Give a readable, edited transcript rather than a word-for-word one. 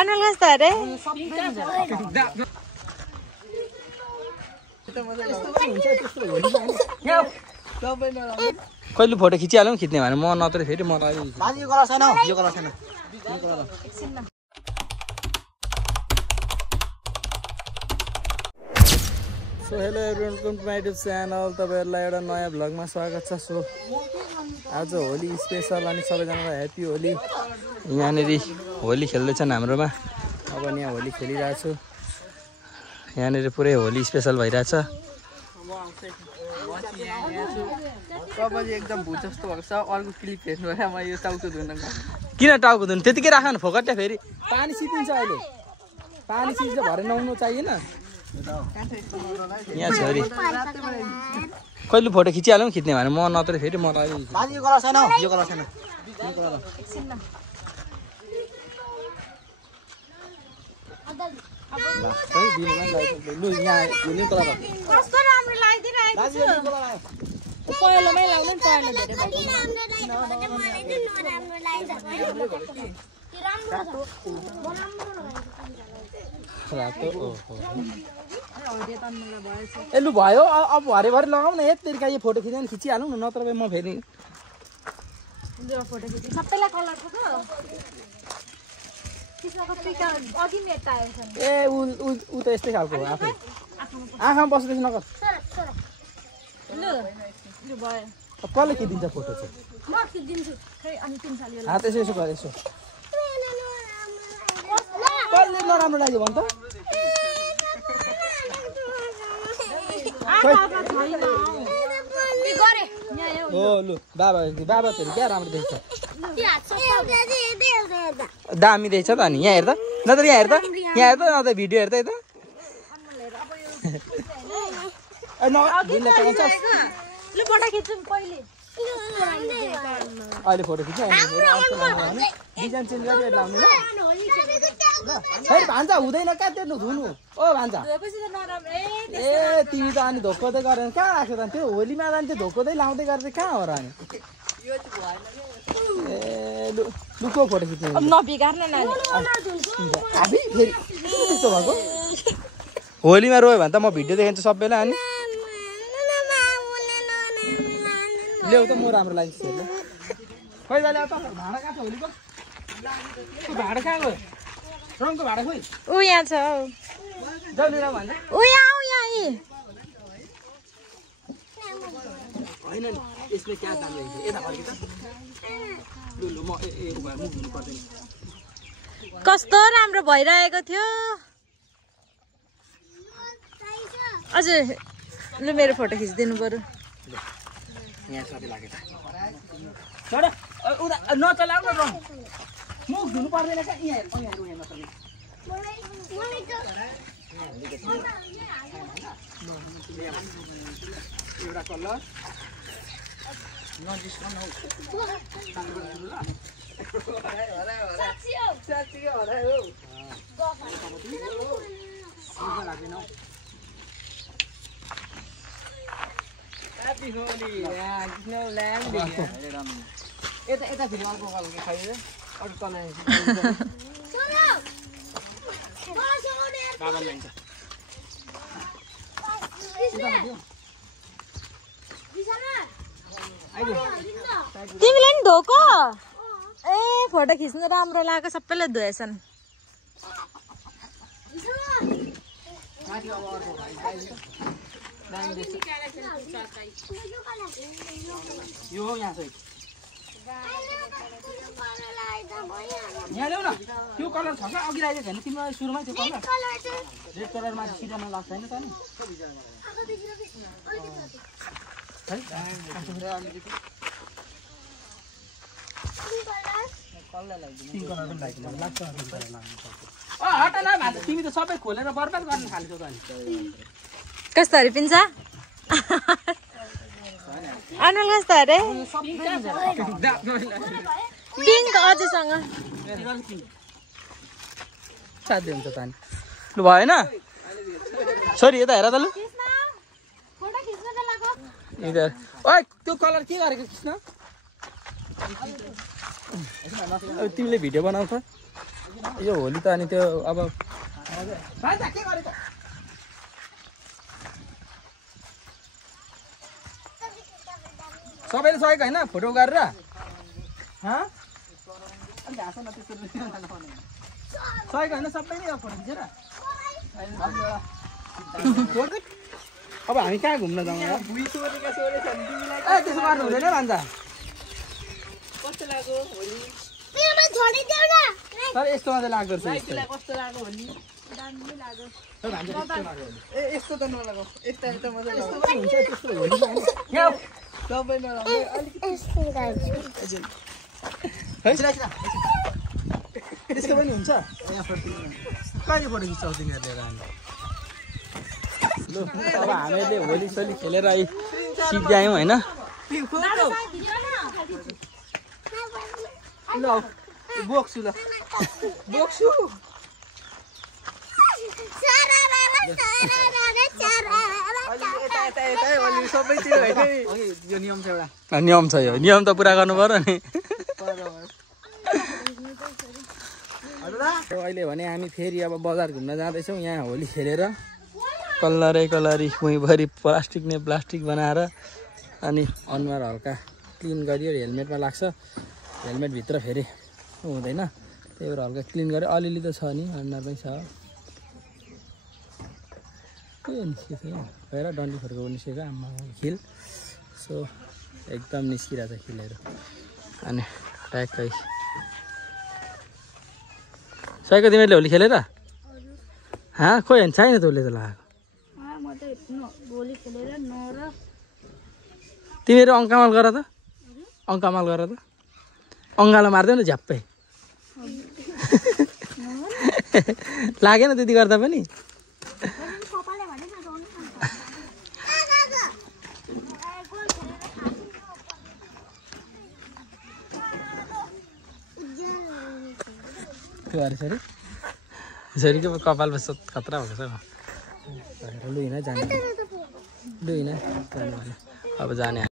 अनुल कस्तो अरे कहिले फोटो खिचिहालौँ खिच्ने भने म नत्र फेरि मलाई यो कलर छैन यो कलर छैन so hello everyone welcome to my YouTube channel तपाईँहरूलाई एउटा नयाँ भ्लगमा स्वागत छ। सो आज होली स्पेसल अनि सबैजनालाई ह्याप्पी होली। यहाँनिर होली खेल्दैछन् हाम्रोमा। अब पनि यहाँ होली खेलिरहेको छु। यहाँनिर पुरै होली स्पेसल भइरहेछ। एकदम भुत जस्तो भएको छ। अर्को क्लिप हेर्नु भयो म यो टाउको धुन किन टाउको धुनु त्यतिकै राख न फोकट्या फेरि पानी सितिन्छ अहिले पानी सिन्छ भरे नुहाउनु चाहिएन यहाँ छ अरे कहिले फोटो खिचिहालौँ खिच्ने भने म नत्र फेरि मलाई यो कलर छैन यो कलर छैन यो कलर लु यहाँ यो न्यू कलर कस्तो राम्रो लागिदिरहेको छु पहिलोमै लाउनु नि पहिलो ए लु भयो अब भरे भरे लगाउँ न एक तरिका यो फोटो खिच्यो भने खिचिहालौँ न नत्र म फेरि फोटो खिच्नु सबैलाई कलरको ए ऊ त यस्तै खालको हो आफै आँखामा बस्दैछ नगर कसले खिचिदिन्छ फोटो चाहिँ हात यसो यसो गर यसो कसले नराम्रो लाग्यो भन् त हो लु बाबा फेरि क्या राम्रो देख्छ दामी देख्छ त अनि यहाँ हेर्दा नत्र यहाँ हेर्दा न त भिडियो हेर्दा त अहिले फोटो खिच्छ डिजाइन चेन्ज गरेर लाउने ल फेरि भान्जा हुँदैन क्या त्यो धुनु ओ भान्जा ए तिमी त अनि धोक्दै गरेर कहाँ राख्यो त त्यो होलीमा त त्यो धोक्दै लाउँदै गरेर कहाँ हो र अनि ए लु को फोटो खिच्ने फेरि त्यस्तो भएको होलीमा रोयो भने त म भिडियो देखाउँछु सबैलाई अनि ल्याउ त म राम्रो लाग्छ हेर्नु खोइ ल्याउ त भाडा कहाँ छ होलीको भाडा कहाँ गयो रङको भाडा खोइ ऊ यहाँ छ होइन नि यसले क्या दाम ल्याइन्छ यता फर्के त लु म मुख पर्दैन कस्तो राम्रो भइरहेको थियो हजुर लु मेरो फोटो खिचिदिनु पर्यो यहाँ साथी लाग्यो त छोड उता नचलाउ न रङ मुख धुनु पर्दैन क्या यहाँ नचल्ने एउटा कलर यता फेरि अर्को कलर खाइदियो अर्को कलर बाबा लाइन्छ तिमीले नि धोको ए फोटो खिच्नु राम्रो लाग्यो सबैले धोएछन् यो यहाँ छ यहाँ ल्याउ न त्यो कलर छ क्या अघि राखेको छैन तिम्रो सुरुमै त्यो कलर रेड कलरमा सिटामा लाग्छ होइन त नि हट न भान्जा तिमी त सबै खोलेर बर्बाद गर्न थाल्छौ त अनि कस्तो अरे पिन्छ अनुल कस्तो अरे पिङ्क अझैसँग साध्य हुन्छ त अनि लु भएन सरी यता हेर त लु ओइ त्यो कलर के गरेको कृष्ण तिमीले भिडियो बनाउँछ यो होली त अनि त्यो अब सबैले सकेको होइन फोटो गरेर सकेको होइन सबैले फोटो खिचेर अब हामी कहाँ घुम्न जाउँ त्यसो गर्नु हुँदैन भन्छ तर यस्तोमा चाहिँ लाग्दो रहेछ यस्तो त नलागो यस्तो त मजा त्यसको पनि हुन्छ कहिले फोटो खिच्छौ तिमीहरूले हामी ल अब हामीले होली सोली खेलेर सिद्ध्यायौँ होइन ल बोक्छु ल बोक्छु सबैतिर यो नियम छ एउटा नियम छ यो नियम त पुरा गर्नु पर्यो नि अहिले भने हामी फेरि अब बजार घुम्न जाँदैछौँ यहाँ होली खेलेर कलरी भुइँभरि प्लास्टिक बनाएर अनि अनुहार हल्का क्लिन गरियो हेलमेटमा लाग्छ हेलमेटभित्र फेरि हुँदैन त्यही भएर हल्का क्लिन गरेर अलिअलि त छ नि अनुहारमै छ के निस्केछ गएर डन्डी फर्काउनु निस्केको आमा खिल सो एकदम निस्किरहेको छ खिलहरू अनि ट्याक्कै सकेको तिमीहरूले होली खेलेर खोइ होइन छैन त उसले त लगाएको तिमीहरू अङ्कामाल गर त अङ्कामाल गर त अङ्गालो मार्दै न झ्याप्पै लागेन त्यति गर्दा पनि यसरी के कपाल बस्छ खतरा भएको छ लु होइन जाने अब जाने